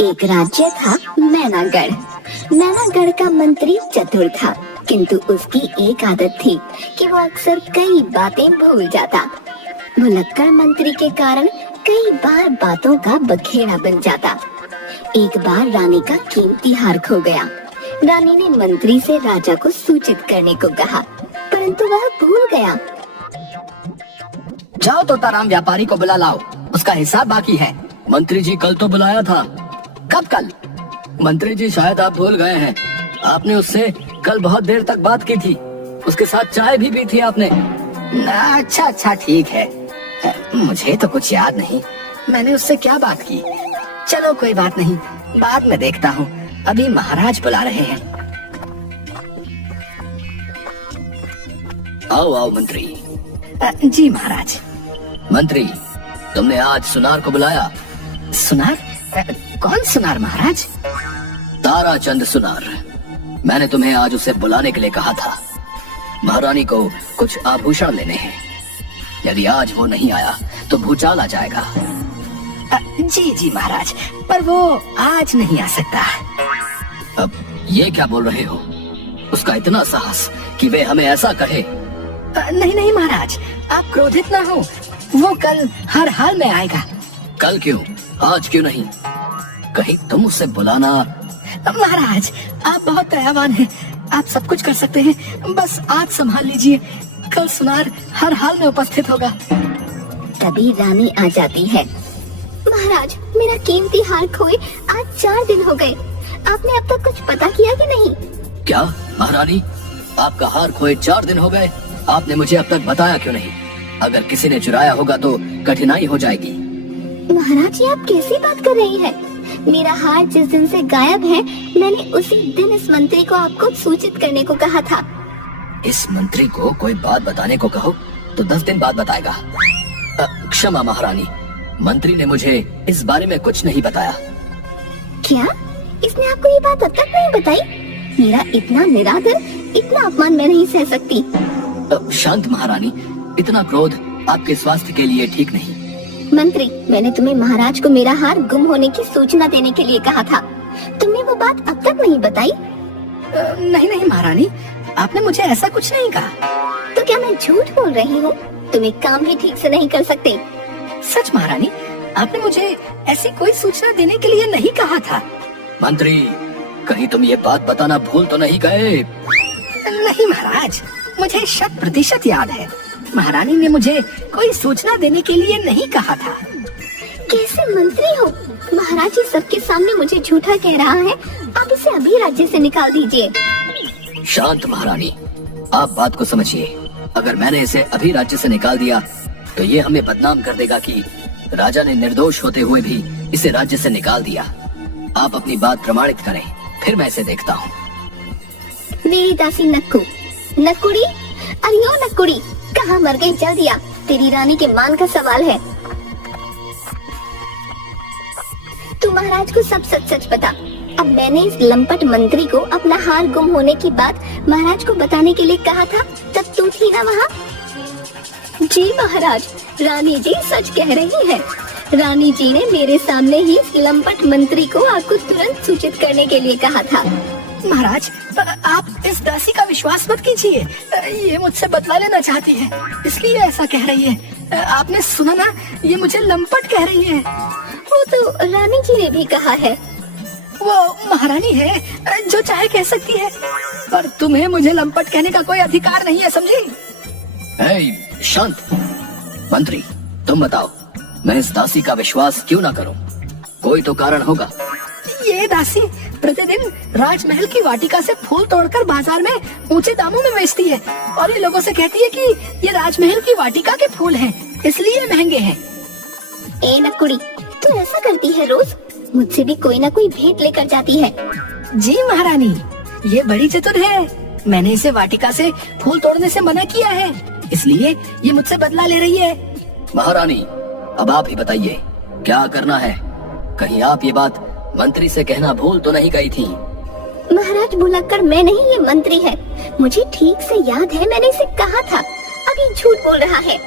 एक राज्य था मैनागढ़। मैनागढ़ का मंत्री चतुर था, किंतु उसकी एक आदत थी कि वो अक्सर कई बातें भूल जाता। भुलक्कड़ मंत्री के कारण कई बार बातों का बखेड़ा बन जाता। एक बार रानी का कीमती हार खो गया। रानी ने मंत्री से राजा को सूचित करने को कहा, परंतु वह भूल गया। जाओ तोताराम व्यापारी को बुला लाओ, उसका हिसाब बाकी है। मंत्री जी कल तो बुलाया था। कब कल? मंत्री जी शायद आप भूल गए हैं। आपने उससे कल बहुत देर तक बात की थी, उसके साथ चाय भी पी थी आपने। अच्छा ठीक है। मुझे तो कुछ याद नहीं, मैंने उससे क्या बात की। चलो कोई बात नहीं, बाद में देखता हूँ। अभी महाराज बुला रहे हैं। आओ आओ मंत्री। जी महाराज। मंत्री, तुमने आज सुनार को बुलाया? सुनार? कौन सुनार महाराज? ताराचंद सुनार। मैंने तुम्हें आज उसे बुलाने के लिए कहा था। महारानी को कुछ आभूषण लेने हैं। यदि आज वो नहीं आया तो भूचाल आ जाएगा। जी महाराज, पर वो आज नहीं आ सकता। अब ये क्या बोल रहे हो? उसका इतना साहस कि वे हमें ऐसा कहे। नहीं महाराज, आप क्रोधित ना हो। वो कल हर हाल में आएगा। कल क्यों, आज क्यों नहीं? कहीं तुम उसे बुलाना। महाराज, आप बहुत दयावान हैं, आप सब कुछ कर सकते हैं, बस आज संभाल लीजिए। कल सुनार हर हाल में उपस्थित होगा। तभी रानी आ जाती है। महाराज, मेरा कीमती हार खोए आज 4 दिन हो गए। आपने अब तक कुछ पता किया कि नहीं? क्या महारानी, आपका हार खोए 4 दिन हो गए? आपने मुझे अब तक बताया क्यों नहीं? अगर किसी ने चुराया होगा तो कठिनाई हो जाएगी। महाराज, ये आप कैसी बात कर रही हैं? मेरा हार जिस दिन से गायब है, मैंने उसी दिन इस मंत्री को आपको सूचित करने को कहा था। इस मंत्री को कोई बात बताने को कहो तो 10 दिन बाद बताएगा। क्षमा महारानी, मंत्री ने मुझे इस बारे में कुछ नहीं बताया। क्या? इसने आपको ये बात अब तक नहीं बताई? मेरा इतना निरादर, इतना अपमान मैं नहीं सह सकती। शांत महारानी, इतना क्रोध आपके स्वास्थ्य के लिए ठीक नहीं। मंत्री, मैंने तुम्हें महाराज को मेरा हार गुम होने की सूचना देने के लिए कहा था। तुमने वो बात अब तक नहीं बताई? नहीं महारानी, आपने मुझे ऐसा कुछ नहीं कहा। तो क्या मैं झूठ बोल रही हूँ? तुम एक काम भी ठीक से नहीं कर सकते। सच महारानी, आपने मुझे ऐसी कोई सूचना देने के लिए नहीं कहा था। मंत्री, कहीं तुम ये बात बताना भूल तो नहीं गए? नहीं महाराज, मुझे 100% याद है। महारानी ने मुझे कोई सूचना देने के लिए नहीं कहा था। कैसे मंत्री हो? महाराज जी सबके सामने मुझे झूठा कह रहा है। आप इसे अभी राज्य से निकाल दीजिए। शांत महारानी, आप बात को समझिए। अगर मैंने इसे अभी राज्य से निकाल दिया तो ये हमें बदनाम कर देगा कि राजा ने निर्दोष होते हुए भी इसे राज्य से निकाल दिया। आप अपनी बात प्रमाणित करें, फिर मैं इसे देखता हूँ। मेरी दासी नक्कू, नक्कुड़ी, अरे ओ नक्कुड़ी, कहाँ मर गई? जल्दी आ, तेरी रानी के मान का सवाल है। तू महाराज को सब सच सच बता। अब मैंने इस लंपट मंत्री को अपना हार गुम होने की बात महाराज को बताने के लिए कहा था, तब तू थी ना वहाँ? जी महाराज, रानी जी सच कह रही है। रानी जी ने मेरे सामने ही इस लंपट मंत्री को आपको तुरंत सूचित करने के लिए कहा था। महाराज, आप इस दासी का विश्वास मत कीजिए। ये मुझसे बदला लेना चाहती है, इसलिए ऐसा कह रही है। आपने सुना ना, ये मुझे लंपट कह रही है। वो तो रानी जी ने भी कहा है। वो महारानी है, जो चाहे कह सकती है, पर तुम्हें मुझे लंपट कहने का कोई अधिकार नहीं है, समझी? शांत। मंत्री, तुम बताओ, मैं इस दासी का विश्वास क्यों ना करूं? कोई तो कारण होगा। ये दासी प्रतिदिन राजमहल की वाटिका से फूल तोड़कर बाजार में ऊंचे दामों में बेचती है और ये लोगों से कहती है कि ये राजमहल की वाटिका के फूल हैं, इसलिए महंगे हैं। ए नकुड़ी, तू ऐसा करती है रोज? मुझसे भी कोई ना कोई भेंट लेकर जाती है। जी महारानी, ये बड़ी चतुर है। मैंने इसे वाटिका से फूल तोड़ने से मना किया है, इसलिए ये मुझसे बदला ले रही है। महारानी, अब आप ही बताइए, क्या करना है? कहीं आप ये बात मंत्री से कहना भूल तो नहीं गई थी? महाराज, भुलक्कड़ मैं नहीं, ये मंत्री है। मुझे ठीक से याद है, मैंने इसे कहा था। अब ये झूठ बोल रहा है।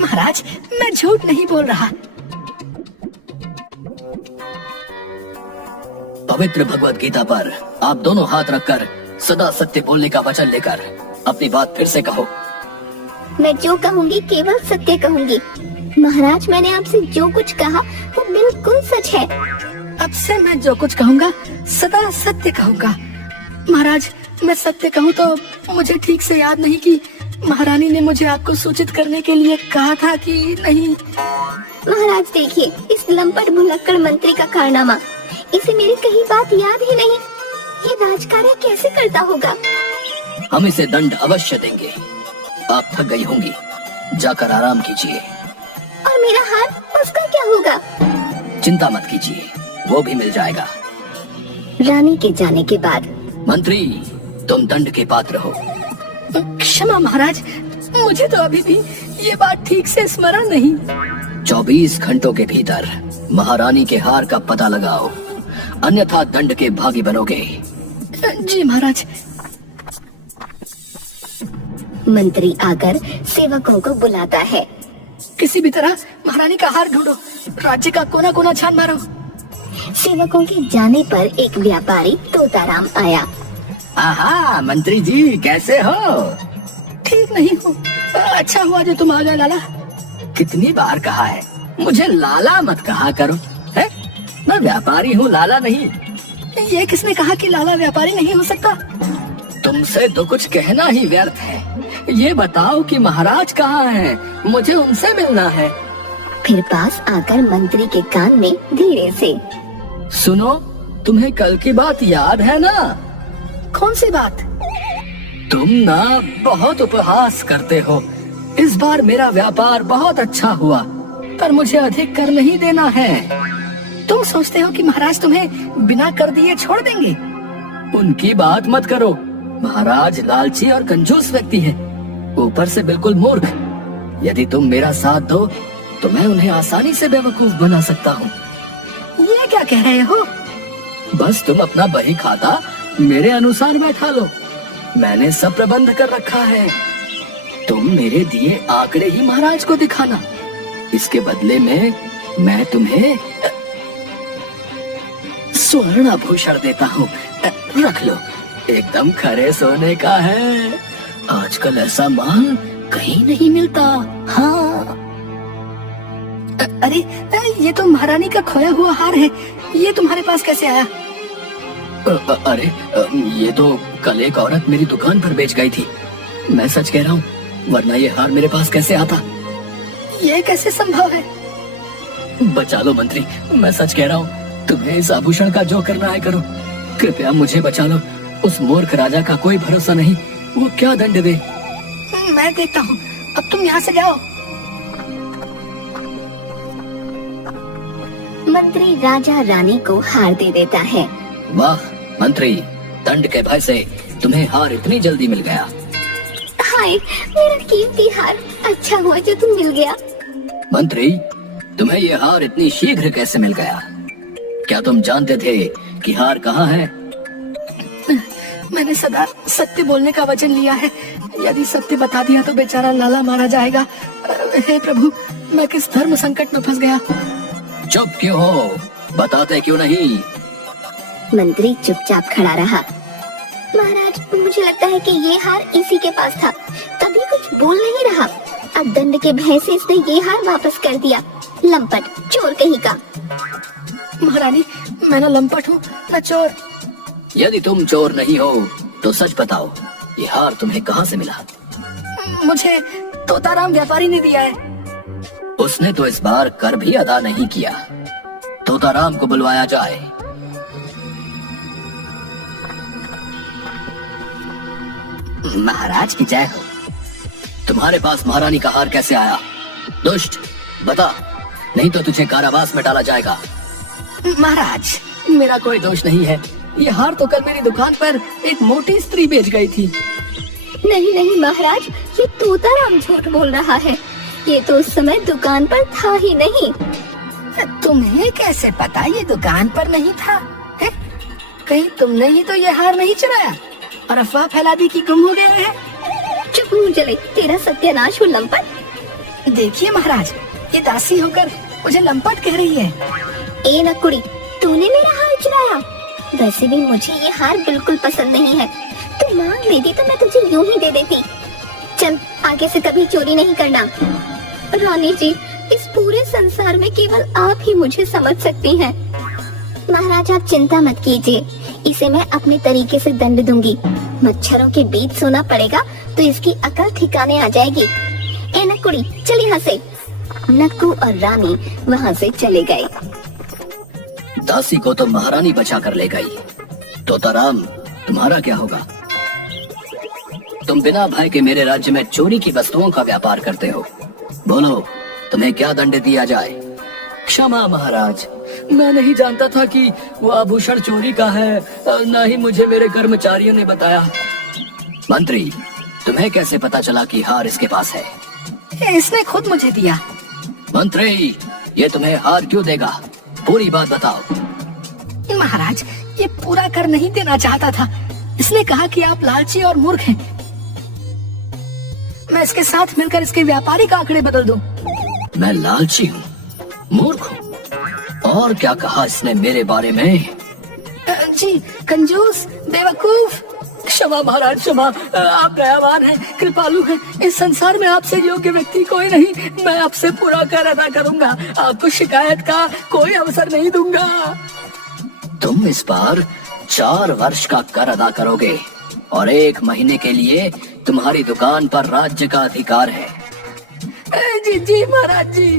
महाराज, मैं झूठ नहीं बोल रहा। पवित्र भगवत गीता पर आप दोनों हाथ रखकर सदा सत्य बोलने का वचन लेकर अपनी बात फिर से कहो। मैं जो कहूँगी केवल सत्य कहूँगी। महाराज, मैंने आपसे जो कुछ कहा वो बिल्कुल सच है। अब से मैं जो कुछ कहूँगा सदा सत्य कहूँगा। महाराज, मैं सत्य कहूँ तो मुझे ठीक से याद नहीं कि महारानी ने मुझे आपको सूचित करने के लिए कहा था कि नहीं। महाराज देखिए, इस लंपट भुलक्कड़ मंत्री का कारनामा, इसे मेरी कहीं बात याद ही नहीं। ये राजकार्य कैसे करता होगा? हम इसे दंड अवश्य देंगे। आप थक गई होंगी, जाकर आराम कीजिए। और मेरा हार, उसका क्या होगा? चिंता मत कीजिए, वो भी मिल जाएगा। रानी के जाने के बाद मंत्री, तुम दंड के पात्र हो। क्षमा महाराज, मुझे तो अभी भी ये बात ठीक से स्मरण नहीं। 24 घंटों के भीतर महारानी के हार का पता लगाओ, अन्यथा दंड के भागी बनोगे। जी महाराज। मंत्री आकर सेवकों को बुलाता है। किसी भी तरह महारानी का हार ढूंढो, राज्य का कोना कोना छान मारो। सेवकों के जाने पर एक व्यापारी तोताराम आया। आहा, मंत्री जी कैसे हो? ठीक नहीं हूँ। अच्छा हुआ जो तुम आ गए लाला। कितनी बार कहा है मुझे लाला मत कहा करो, है? मैं व्यापारी हूँ, लाला नहीं। ये किसने कहा कि लाला व्यापारी नहीं हो सकता? तुमसे तो कुछ कहना ही व्यर्थ है। ये बताओ कि महाराज कहाँ हैं? मुझे उनसे मिलना है। फिर पास आकर मंत्री के कान में धीरे से, सुनो, तुम्हें कल की बात याद है ना? कौन सी बात? तुम ना बहुत उपहास करते हो। इस बार मेरा व्यापार बहुत अच्छा हुआ, पर मुझे अधिक कर नहीं देना है। तुम सोचते हो कि महाराज तुम्हें बिना कर दिए छोड़ देंगे? उनकी बात मत करो। महाराज लालची और कंजूस व्यक्ति है, ऊपर से बिल्कुल मूर्ख। यदि तुम मेरा साथ दो तो मैं उन्हें आसानी से बेवकूफ बना सकता हूँ। ये क्या कह रहे हो? बस तुम अपना बही खाता मेरे अनुसार बैठा लो। मैंने सब प्रबंध कर रखा है। तुम मेरे दिए आंकड़े ही महाराज को दिखाना। इसके बदले में मैं तुम्हें स्वर्ण आभूषण देता हूँ। रख लो, एकदम खरे सोने का है। आजकल ऐसा माल कहीं नहीं मिलता। हाँ। अरे, ये तो महारानी का खोया हुआ हार है। ये तुम्हारे पास कैसे आया? अरे, ये तो कल एक औरत मेरी दुकान पर बेच गई थी। मैं सच कह रहा हूँ, वरना ये हार मेरे पास कैसे आता? ये कैसे संभव है? बचा लो मंत्री, मैं सच कह रहा हूँ। तुम्हें इस आभूषण का जो करना है करो, कृपया मुझे बचा लो। उस मूर्ख राजा का कोई भरोसा नहीं, वो क्या दंड दे। मैं देखता हूँ, अब तुम यहाँ से जाओ। मंत्री राजा रानी को हार दे देता है। वाह मंत्री, दंड के भय से तुम्हें हार इतनी जल्दी मिल गया। हाय, मेरा कीमती हार, अच्छा हुआ जो तुम मिल गया। मंत्री, तुम्हें ये हार इतनी शीघ्र कैसे मिल गया? क्या तुम जानते थे कि हार कहाँ है? मैंने सदा सत्य बोलने का वचन लिया है। यदि सत्य बता दिया तो बेचारा लाला मारा जाएगा। हे प्रभु, मैं किस धर्म संकट में फंस गया। चुप क्यों हो? बताते क्यों नहीं? मंत्री चुपचाप खड़ा रहा। महाराज, मुझे लगता है कि ये हार इसी के पास था, तभी कुछ बोल नहीं रहा। अब दंड के भय से इसने ये हार वापस कर दिया। लंपट, चोर कहीं का। महारानी, मैं न लंपट हूँ न चोर। यदि तुम चोर नहीं हो तो सच बताओ, ये हार तुम्हें कहाँ से मिला? मुझे तोताराम व्यापारी ने दिया है। उसने तो इस बार कर भी अदा नहीं किया। तोताराम को बुलवाया जाए। महाराज की जय हो। तुम्हारे पास महारानी का हार कैसे आया? दुष्ट, बता, नहीं तो तुझे कारावास में डाला जाएगा। महाराज, मेरा कोई दोष नहीं है। ये हार तो कल मेरी दुकान पर एक मोटी स्त्री बेच गई थी। नहीं नहीं महाराज, ये तोताराम झूठ बोल रहा है। ये तो उस समय दुकान पर था ही नहीं। तुम्हें कैसे पता ये दुकान पर नहीं था? है? कहीं तुमने ही तो ये हार नहीं चुराया और अफवाह फैला दी कि गुम हो गया है? चुप मुंह जले, तेरा सत्यानाश हो लंपट। देखिए महाराज, ये दासी होकर मुझे लंपट कह रही है। ए नकुड़ी, तूने मेरा हार चुराया। वैसे भी मुझे ये हार बिल्कुल पसंद नहीं है। तू मांग लेती तो मैं तुझे यूं ही दे देती। चल, आगे से कभी चोरी नहीं करना। रानी जी, इस पूरे संसार में केवल आप ही मुझे समझ सकती हैं। महाराज, आप चिंता मत कीजिए, इसे मैं अपने तरीके से दंड दूंगी। मच्छरों के बीच सोना पड़ेगा तो इसकी अकल ठिकाने आ जाएगी। ए नकुड़ी, चल यहाँ से। नक्कू और रानी वहाँ से चले गए। दासी को तो महारानी बचा कर ले गई। तोताराम, तुम्हारा क्या होगा? तुम बिना भय के मेरे राज्य में चोरी की वस्तुओं का व्यापार करते हो। बोलो, तुम्हें क्या दंड दिया जाए? क्षमा महाराज, मैं नहीं जानता था कि वो आभूषण चोरी का है, न ही मुझे मेरे कर्मचारियों ने बताया। मंत्री, तुम्हें कैसे पता चला कि हार इसके पास है? इसने खुद मुझे दिया। मंत्री, ये तुम्हें हार क्यों देगा? पूरी बात बताओ। महाराज, ये पूरा कर नहीं देना चाहता था। इसने कहा कि आप लालची और मूर्ख हैं। मैं इसके साथ मिलकर इसके व्यापारिक आंकड़े बदल दूं। मैं लालची हूँ, मूर्ख हूँ, और क्या कहा इसने मेरे बारे में? जी, कंजूस, बेवकूफ। क्षमा महाराज, क्षमा। आप दयावान हैं, कृपालु हैं। इस संसार में आपसे योग्य व्यक्ति कोई नहीं। मैं आपसे पूरा कर अदा करूंगा। आपको शिकायत का कोई अवसर नहीं दूंगा। तुम इस बार 4 वर्ष का कर अदा करोगे और 1 महीने के लिए तुम्हारी दुकान पर राज्य का अधिकार है। जी जी महाराज जी।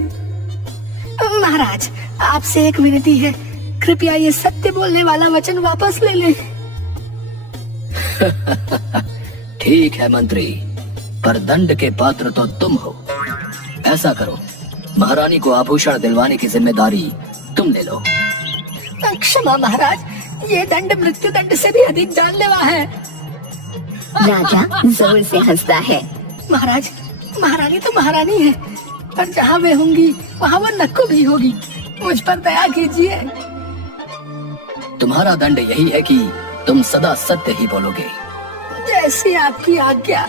महाराज, आपसे एक विनती है, कृपया ये सत्य बोलने वाला वचन वापस ले लें। ठीक है मंत्री, पर दंड के पात्र तो तुम हो। ऐसा करो, महारानी को आभूषण दिलवाने की जिम्मेदारी तुम ले लो। क्षमा महाराज, ये दंड मृत्यु दंड से भी अधिक जानलेवा है। राजा जोर से हंसता है। महाराज, महारानी तो महारानी है, पर जहाँ वे होंगी वहाँ वो नक्कू भी होगी। मुझ पर दया कीजिए। तुम्हारा दंड यही है कि तुम सदा सत्य ही बोलोगे। जैसी आपकी आज्ञा।